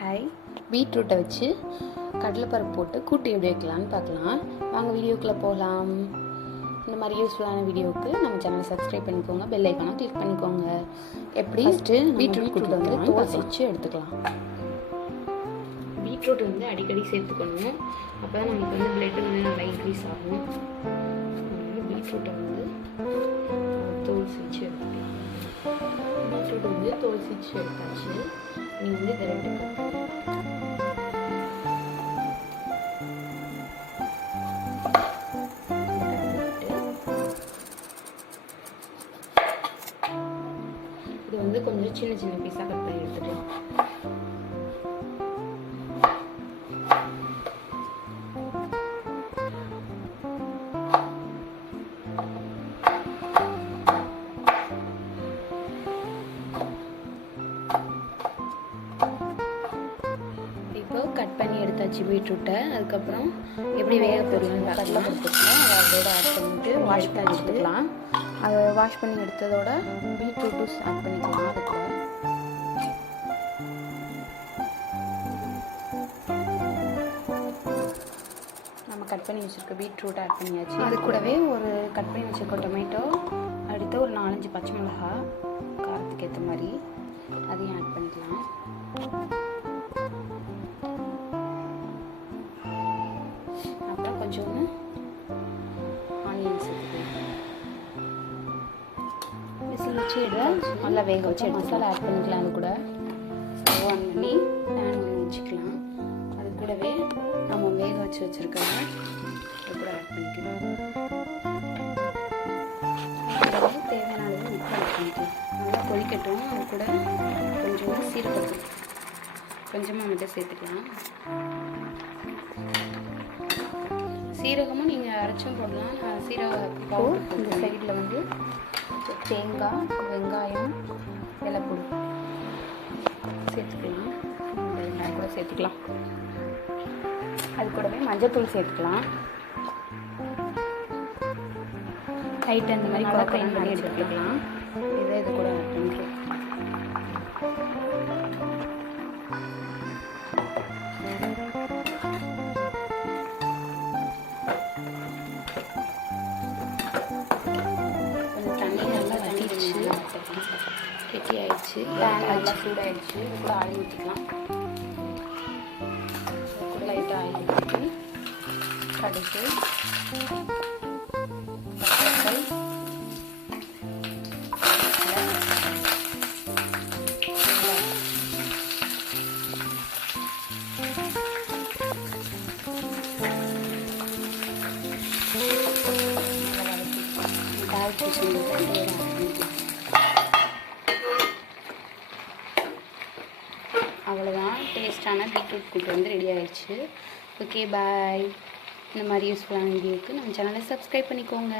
Hi பீட்ரூட்டை வச்சு கடலைப்பருப்பு போட்டு கூட்டு எப்படி வைக்கலான்னு பார்க்கலாம். வாங்க வீடியோக்குள்ளே போகலாம். இந்த மாதிரி யூஸ்ஃபுல்லான வீடியோவுக்கு நம்ம சேனலை சப்ஸ்கிரைப் பண்ணிக்கோங்க. பெல் ஐக்கானை கிளிக் பண்ணிக்கோங்க. எப்படி? பீட்ரூட் கூட்டு வந்து தோல் வச்சு எடுத்துக்கலாம். பீட்ரூட் வந்து அடிக்கடி சேர்த்துக்கணும். அப்போ தான் நமக்கு வந்து பிளட் வந்து நல்லா இன்க்ரீஸ் ஆகும். பீட்ரூட்டை வந்து தோல் வச்சு எடுத்துக்கலாம். பீட்ரூட் வந்து தோல் சீச்சு எடுத்தாச்சு. நீ வந்து இதை ரெண்டு கப் இது வந்து கொஞ்சம் சின்ன சின்ன பீஸாக கட் பண்ணி எடுத்துக்கலாம். எடுத்தாச்சு பீட்ரூட்டை அதுக்கப்புறம் எப்படி வேக போடலாம் கடலை பருப்புக்கலாம் அதை அதோட ஆட் பண்ணிட்டு வாஷ் பண்ணி எடுத்துக்கலாம் அதை வாஷ் பண்ணி எடுத்ததோட பீட்ரூட்டும் ஆட் பண்ணிக்கலாம். அதுக்கு நம்ம கட் பண்ணி வச்சுருக்க பீட்ரூட் ஆட் பண்ணியாச்சு. அது கூடவே ஒரு கட் பண்ணி வச்சுருக்க டொமேட்டோ அடுத்து ஒரு நாலஞ்சு பச்சை மிளகா காரத்துக்கு ஏற்ற மாதிரி அதையும் ஆட் பண்ணிக்கலாம். வச்சு எடுத்து நல்லா வேக வச்சு எடுத்து மசாலா ஆட் பண்ணிக்கலாம் அது கூட ஸ்டவ் ஆன் பண்ணி பேன் ஒன்று வச்சுக்கலாம். அது கூடவே நம்ம வேக வச்சு வச்சுருக்கோம் அது கூட ஆட் பண்ணிக்கலாம். தேவையான அளவு ஆட் பண்ணிக்கலாம். நல்லா கொதிக்கட்டும். அது கூட கொஞ்சமாக சீரகம் கொஞ்சமாக மட்டும் சேர்த்துக்கலாம். சீரகமும் நீங்கள் அரைச்சும் போடலாம். சீரக பவுடர் இந்த சைடில் வந்து தேங்காய் வெங்காயம் இலைப்பொடி சேர்த்துக்கலாம். வெங்காயம் கூட சேர்த்துக்கலாம். அது கூடவே மஞ்சத்தூள் சேர்த்துக்கலாம். லைட் அந்த மாதிரி க்ரைண்ட் பண்ணி எடுத்துக்கலாம். கெட்டி ஆயிடுச்சு பேன் நல்லா சூடாயிடுச்சு இது கூட ஆயில் ஊற்றிக்கலாம் இது கூட லைட்டாக ஆயில் ஊற்றி கடுகு கருவேப்பிலை, வெங்காயம். டேஸ்ட்டான பீட்ரூட் கூட்டு வந்து ரெடி ஆயிடுச்சு. ஓகே பாய் இந்த மாதிரி யூஸ்ஃபுல்லான வீடியோக்கு நம்ம சேனலை சப்ஸ்கிரைப் பண்ணிக்கோங்க.